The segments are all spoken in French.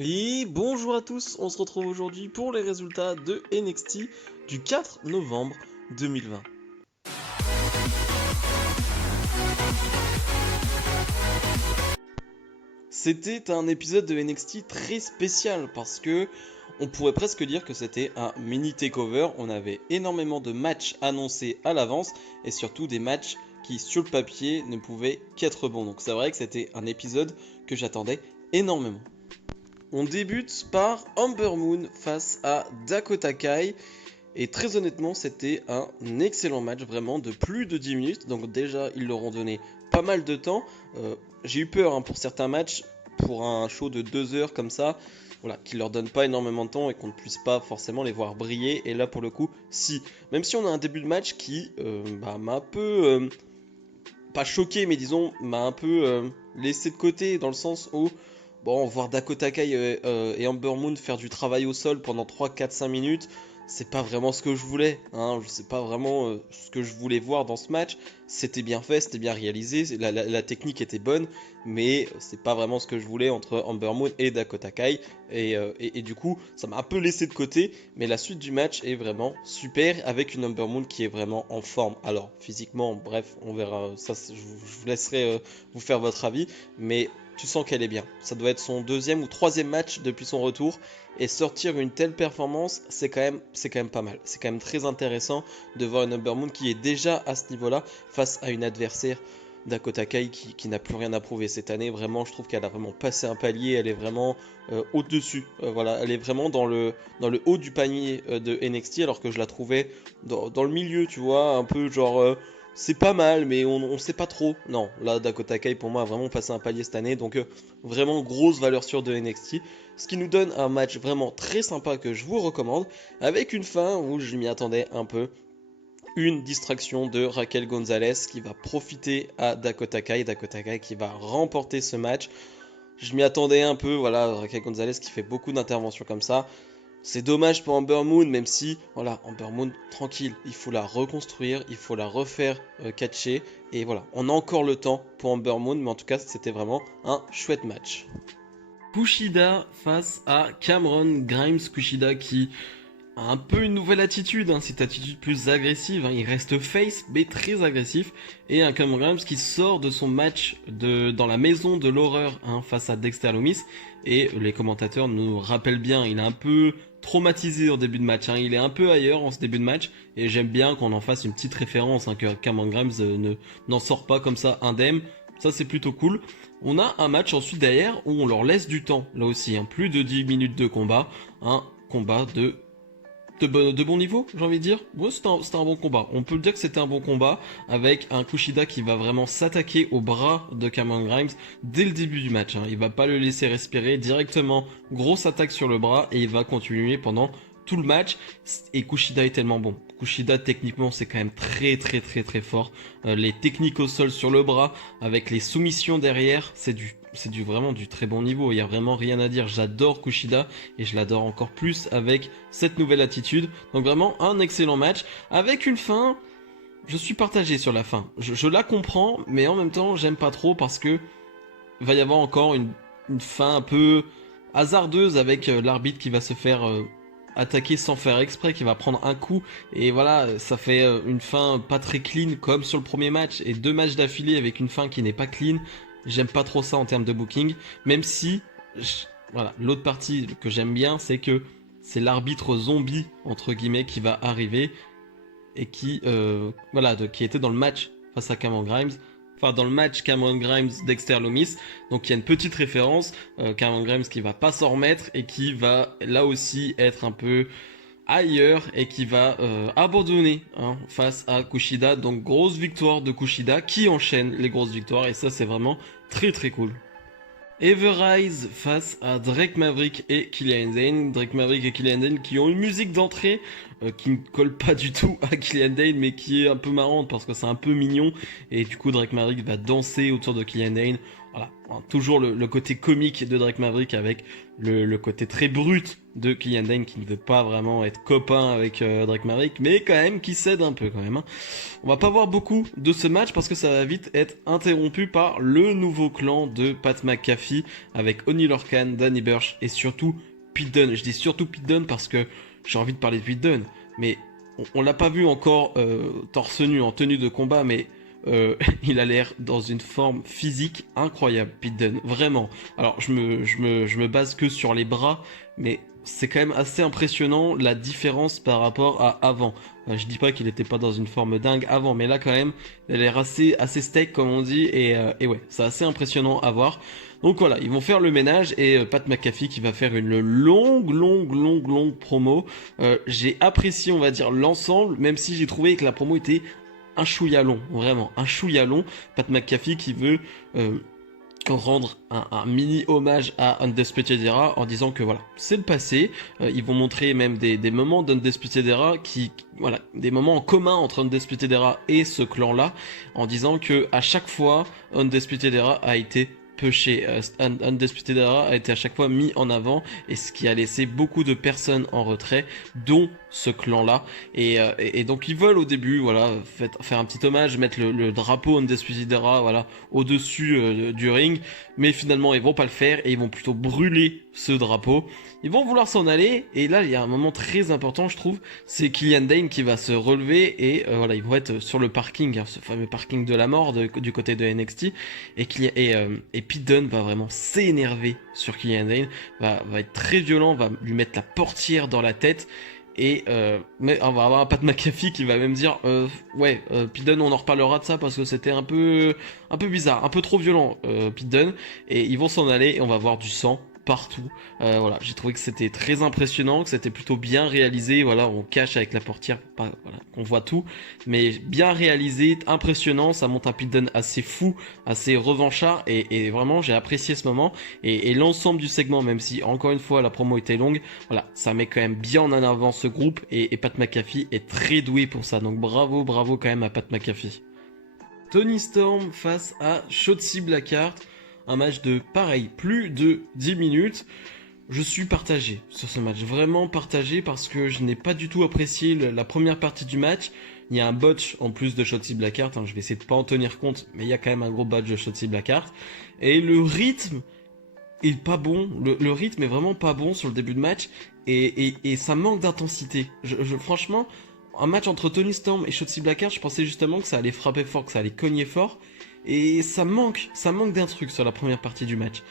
Et bonjour à tous, on se retrouve aujourd'hui pour les résultats de NXT du 4 novembre 2020. C'était un épisode de NXT très spécial parce que on pourrait presque dire que c'était un mini takeover. On avait énormément de matchs annoncés à l'avance et surtout des matchs qui sur le papier ne pouvaient qu'être bons. Donc c'est vrai que c'était un épisode que j'attendais énormément. On débute par Ember Moon face à Dakota Kai. Et très honnêtement, c'était un excellent match, vraiment de plus de 10 minutes. Donc déjà, ils leur ont donné pas mal de temps. J'ai eu peur pour certains matchs, pour un show de 2 heures comme ça, voilà, qu'ils leur donnent pas énormément de temps et qu'on ne puisse pas forcément les voir briller. Et là, pour le coup, si. Même si on a un début de match qui m'a un peu, pas choqué, mais disons, m'a un peu laissé de côté, dans le sens où bon, voir Dakota Kai et Ember Moon faire du travail au sol pendant 3, 4, 5 minutes, c'est pas vraiment ce que je voulais. C'est pas vraiment ce que je voulais voir dans ce match. C'était bien fait, c'était bien réalisé, la technique était bonne, mais c'est pas vraiment ce que je voulais entre Ember Moon et Dakota Kai. Et du coup, ça m'a un peu laissé de côté, mais la suite du match est vraiment super, avec une Ember Moon qui est vraiment en forme. Alors, physiquement, bref, on verra, ça, je vous laisserai vous faire votre avis, mais tu sens qu'elle est bien. Ça doit être son deuxième ou troisième match depuis son retour. Et sortir une telle performance, c'est quand même pas mal. C'est quand même très intéressant de voir une Ember Moon qui est déjà à ce niveau-là face à une adversaire Dakota Kai qui n'a plus rien à prouver cette année. Vraiment, je trouve qu'elle a vraiment passé un palier. Elle est vraiment au-dessus. Voilà, elle est vraiment dans le haut du panier de NXT, alors que je la trouvais dans le milieu, tu vois, un peu genre c'est pas mal, mais on sait pas trop. Non, là, Dakota Kai, pour moi, a vraiment passé un palier cette année. Donc, vraiment grosse valeur sûre de NXT. Ce qui nous donne un match vraiment très sympa que je vous recommande. Avec une fin où je m'y attendais un peu. Une distraction de Raquel Gonzalez qui va profiter à Dakota Kai. Dakota Kai qui va remporter ce match. Je m'y attendais un peu. Voilà, Raquel Gonzalez qui fait beaucoup d'interventions comme ça. C'est dommage pour Ember Moon, même si, voilà, Ember Moon, tranquille, il faut la reconstruire, il faut la refaire catcher, et voilà, on a encore le temps pour Ember Moon, mais en tout cas, c'était vraiment un chouette match. Kushida face à Cameron Grimes, Kushida qui a un peu une nouvelle attitude, cette attitude plus agressive, il reste face, mais très agressif, et un Cameron Grimes qui sort de son match dans la maison de l'horreur face à Dexter Lumis, et les commentateurs nous rappellent bien, il est un peu traumatisé au début de match, il est un peu ailleurs en ce début de match, et j'aime bien qu'on en fasse une petite référence, que Cameron Grimes n'en sort pas comme ça indemne. Ça c'est plutôt cool. On a un match ensuite derrière où on leur laisse du temps, là aussi, plus de 10 minutes de combat, un combat de bon niveau, j'ai envie de dire. Ouais, c'était un bon combat. On peut le dire que c'était un bon combat avec un Kushida qui va vraiment s'attaquer au bras de Cameron Grimes dès le début du match. Il va pas le laisser respirer directement. Grosse attaque sur le bras et il va continuer pendant tout le match. Et Kushida est tellement bon. Kushida techniquement c'est quand même très très très très fort. Les techniques au sol sur le bras avec les soumissions derrière, c'est vraiment du très bon niveau. Il y a vraiment rien à dire. J'adore Kushida et je l'adore encore plus avec cette nouvelle attitude. Donc vraiment un excellent match avec une fin. Je suis partagé sur la fin. Je la comprends, mais en même temps j'aime pas trop parce que va y avoir encore une fin un peu hasardeuse avec l'arbitre qui va se faire attaquer sans faire exprès, qui va prendre un coup, et voilà, ça fait une fin pas très clean comme sur le premier match, et 2 matchs d'affilée avec une fin qui n'est pas clean. J'aime pas trop ça en termes de booking, même si voilà, l'autre partie que j'aime bien, c'est que c'est l'arbitre zombie entre guillemets qui va arriver et qui qui était dans le match face à Cameron Grimes. Enfin, dans le match Cameron Grimes Dexter Lumis. Donc il y a une petite référence, Cameron Grimes qui va pas s'en remettre et qui va là aussi être un peu ailleurs et qui va abandonner face à Kushida. Donc grosse victoire de Kushida qui enchaîne les grosses victoires et ça c'est vraiment très très cool. Everrise face à Drake Maverick et Killian Dane. Drake Maverick et Killian Dane qui ont une musique d'entrée qui ne colle pas du tout à Killian Dane, mais qui est un peu marrante parce que c'est un peu mignon. Et du coup, Drake Maverick va danser autour de Killian Dane. voilà, hein, toujours le côté comique de Drake Maverick avec le côté très brut de Killian Dane qui ne veut pas vraiment être copain avec Drake Maverick, mais quand même qui cède un peu quand même. Hein. On va pas voir beaucoup de ce match parce que ça va vite être interrompu par le nouveau clan de Pat McAfee avec Oney Lorcan, Danny Burch et surtout Pete Dunne. Je dis surtout Pete Dunne parce que j'ai envie de parler de Pete Dunne, mais on l'a pas vu encore torse nu en tenue de combat, mais il a l'air dans une forme physique incroyable, Pete Dunne, vraiment. Alors je me base que sur les bras, mais c'est quand même assez impressionnant la différence par rapport à avant. Je dis pas qu'il était pas dans une forme dingue avant, mais là quand même, il a l'air assez steak comme on dit, et ouais, c'est assez impressionnant à voir. Donc voilà, ils vont faire le ménage et Pat McAfee qui va faire une longue promo. J'ai apprécié, on va dire, l'ensemble, même si j'ai trouvé que la promo était un chouïa long, vraiment, un chouïa long. Pat McAfee qui veut rendre un mini hommage à Undisputed Era en disant que voilà, c'est le passé. Ils vont montrer même des moments d'Undisputed Era voilà, des moments en commun entre Undisputed Era et ce clan-là, en disant que à chaque fois, Undisputed Era a été pushé, Undisputed Era a été à chaque fois mis en avant, et ce qui a laissé beaucoup de personnes en retrait, dont ce clan-là. Et donc ils veulent au début, voilà, faire un petit hommage, mettre le drapeau Undisputed Era, voilà, au-dessus du ring, mais finalement ils vont pas le faire et ils vont plutôt brûler ce drapeau. Ils vont vouloir s'en aller, et là il y a un moment très important je trouve, c'est Killian Dane qui va se relever, et voilà, ils vont être sur le parking, hein, ce fameux parking de la mort du côté de NXT, et Pete Dunne va vraiment s'énerver sur Killian Dane, va être très violent, va lui mettre la portière dans la tête. Mais on va avoir un Pat McAfee qui va même dire ouais, Pete Dunne, on en reparlera de ça parce que c'était un peu bizarre, un peu trop violent, Pete Dunne, et ils vont s'en aller et on va voir du sang partout. Voilà, j'ai trouvé que c'était très impressionnant, que c'était plutôt bien réalisé. Voilà, on cache avec la portière pour pas, voilà, qu'on voit tout, mais bien réalisé, impressionnant. Ça monte un Pete Dunne assez fou, assez revanchard, et vraiment j'ai apprécié ce moment, et l'ensemble du segment, même si encore une fois la promo était longue. Voilà, ça met quand même bien en avant ce groupe, et Pat McAfee est très doué pour ça. Donc bravo quand même à Pat McAfee. Tony Storm face à Shotzi Blackheart. Un match de pareil, plus de 10 minutes. Je suis partagé sur ce match, vraiment partagé, parce que je n'ai pas du tout apprécié la première partie du match. Il y a un botch en plus de Shotzi Blackheart, hein, je vais essayer de pas en tenir compte, mais il y a quand même un gros botch de Shotzi Blackheart. Et le rythme est pas bon, le rythme est vraiment pas bon sur le début de match, et ça manque d'intensité. Franchement, un match entre Tony Storm et Shotzi Blackheart, je pensais justement que ça allait frapper fort, que ça allait cogner fort, et ça manque d'un truc sur la première partie du match.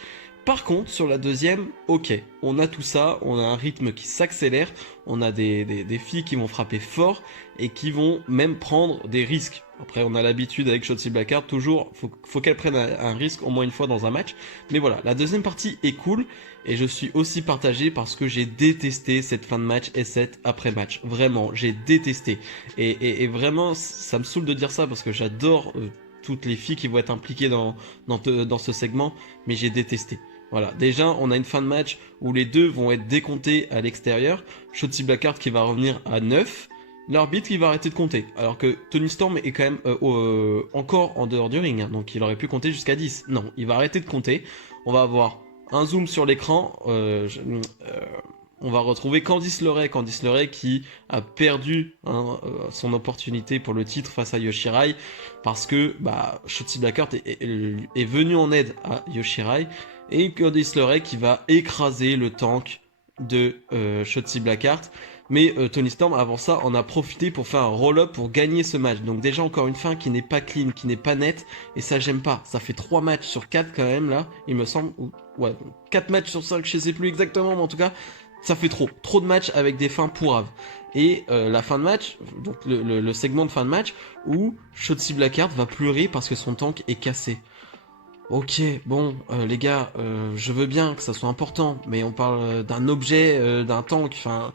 Par contre, sur la deuxième, ok, on a tout ça, on a un rythme qui s'accélère, on a des filles qui vont frapper fort et qui vont même prendre des risques. Après, on a l'habitude avec Shotzi Blackheart, toujours, faut qu'elle prenne un risque au moins une fois dans un match. Mais voilà, la deuxième partie est cool, et je suis aussi partagé parce que j'ai détesté cette fin de match et cette après-match. Vraiment, j'ai détesté. Et vraiment, ça me saoule de dire ça parce que j'adore toutes les filles qui vont être impliquées dans ce segment, mais j'ai détesté. Voilà, déjà on a une fin de match où les deux vont être décomptés à l'extérieur, Shotzi Blackheart qui va revenir à 9, l'arbitre qui va arrêter de compter, alors que Tony Storm est quand même encore en dehors du ring, hein, donc il aurait pu compter jusqu'à 10. Non, il va arrêter de compter, on va avoir un zoom sur l'écran, on va retrouver Candice LeRae qui a perdu son opportunité pour le titre face à Yoshirai, parce que Shotzi Blackheart est venu en aide à Yoshirai, et Candice LeRae qui va écraser le tank de Shotzi Blackheart. Mais Tony Storm, avant ça, en a profité pour faire un roll-up pour gagner ce match. Donc déjà, encore une fin qui n'est pas clean, qui n'est pas nette, et ça j'aime pas. Ça fait 3 matchs sur 4 quand même, là, il me semble. Ouais, 4 matchs sur 5, je sais plus exactement, mais en tout cas, ça fait trop de matchs avec des fins pourraves. Et la fin de match, donc le segment de fin de match, où Shotzi Blackheart va pleurer parce que son tank est cassé. Ok, bon, les gars, je veux bien que ça soit important, mais on parle d'un objet, d'un tank, enfin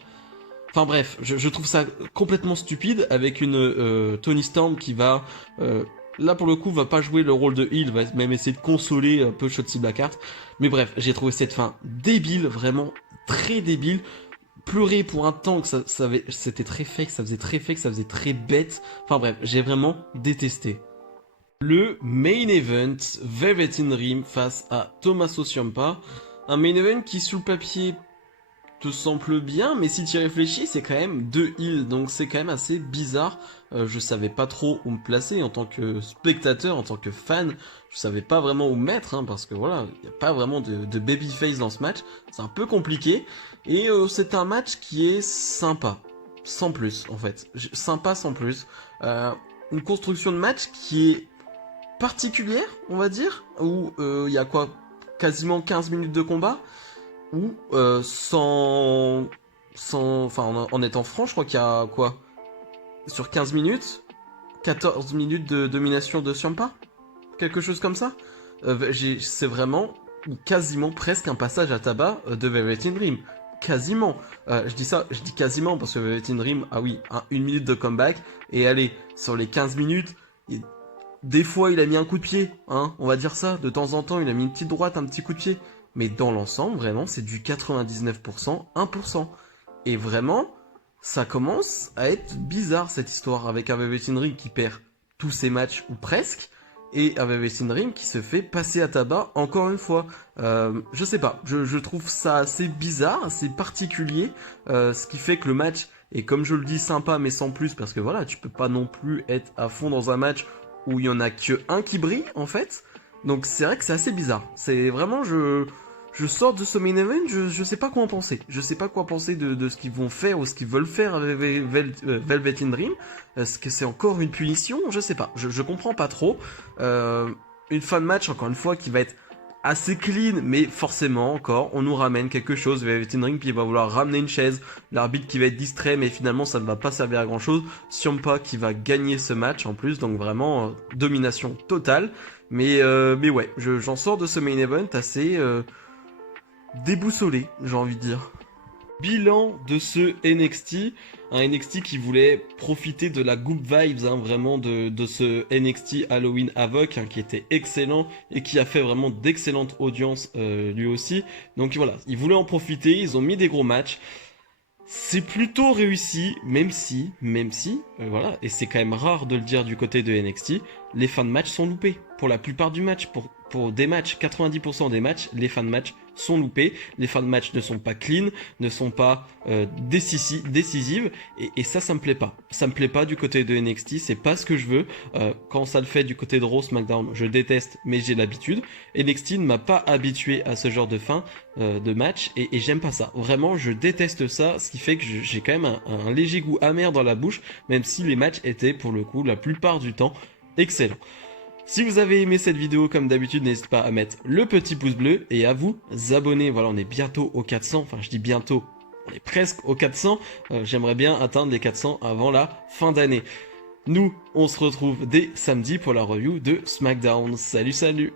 bref, je trouve ça complètement stupide, avec une Tony Storm qui va, là pour le coup, va pas jouer le rôle de heel, va même essayer de consoler un peu Shotzi Blackheart, mais bref, j'ai trouvé cette fin débile, vraiment très débile. Pleurer pour un tank, c'était très fake, ça faisait très bête, enfin bref, j'ai vraiment détesté. Le main event, Velvet in Dream face à Tommaso Ciampa. Un main event qui sous le papier te semble bien, mais si tu y réfléchis, c'est quand même 2 heals, donc c'est quand même assez bizarre. Je savais pas trop où me placer en tant que spectateur, en tant que fan. Je savais pas vraiment où me mettre, hein, parce que voilà, il n'y a pas vraiment de babyface dans ce match. C'est un peu compliqué, et c'est un match qui est sympa, sans plus en fait. Sympa sans plus. Une construction de match qui est particulière, on va dire, où il y a quoi, quasiment 15 minutes de combat, ou enfin en étant franc, je crois qu'il y a quoi, sur 15 minutes, 14 minutes de domination de Ciampa, quelque chose comme ça. C'est vraiment quasiment presque un passage à tabac de Velvet in Dream. Quasiment. Je dis quasiment parce que Velvet in Dream, ah oui, 1 minute de comeback, et allez, sur les 15 minutes, des fois il a mis un coup de pied, hein, on va dire ça, de temps en temps il a mis une petite droite, un petit coup de pied. Mais dans l'ensemble, vraiment, c'est du 99%, 1%. Et vraiment, ça commence à être bizarre cette histoire avec un Velvet in Dream qui perd tous ses matchs, ou presque, et un Velvet in Dream qui se fait passer à tabac encore une fois. Je sais pas, je trouve ça assez bizarre, assez particulier, ce qui fait que le match est, comme je le dis, sympa mais sans plus, parce que voilà, tu peux pas non plus être à fond dans un match où il y en a que un qui brille en fait. Donc c'est vrai que c'est assez bizarre. C'est vraiment, je sors de ce main event, je sais pas quoi en penser. Je sais pas quoi penser de ce qu'ils vont faire ou ce qu'ils veulent faire avec Velvet in Dream. Est-ce que c'est encore une punition? Je sais pas. Je comprends pas trop. Une fin de match, encore une fois, qui va être assez clean, mais forcément, encore, on nous ramène quelque chose. Velvet in Dream qui va vouloir ramener une chaise. L'arbitre qui va être distrait, mais finalement, ça ne va pas servir à grand chose. Ciampa qui va gagner ce match en plus. Donc vraiment, domination totale. Mais ouais, j'en sors de ce main event assez déboussolé, j'ai envie de dire. Bilan de ce NXT, un NXT qui voulait profiter de la good vibes, hein, vraiment de ce NXT Halloween Havoc, hein, qui était excellent et qui a fait vraiment d'excellentes audiences lui aussi. Donc voilà, ils voulaient en profiter, ils ont mis des gros matchs. C'est plutôt réussi, même si, voilà, et c'est quand même rare de le dire du côté de NXT, les fins de match sont loupés. Pour la plupart du match, pour des matchs, 90% des matchs, les fins de match sont loupés. Les fins de match ne sont pas clean, ne sont pas décisives, et ça me plaît pas. Ça me plaît pas du côté de NXT, c'est pas ce que je veux. Quand ça le fait du côté de Raw, SmackDown, je déteste, mais j'ai l'habitude. NXT ne m'a pas habitué à ce genre de fin de match, et j'aime pas ça. Vraiment, je déteste ça, ce qui fait que j'ai quand même un léger goût amer dans la bouche, même si les matchs étaient pour le coup la plupart du temps excellents. Si vous avez aimé cette vidéo, comme d'habitude, n'hésitez pas à mettre le petit pouce bleu et à vous abonner. Voilà, on est bientôt aux 400, enfin je dis bientôt, on est presque aux 400. J'aimerais bien atteindre les 400 avant la fin d'année. Nous, on se retrouve dès samedi pour la review de SmackDown. Salut, salut!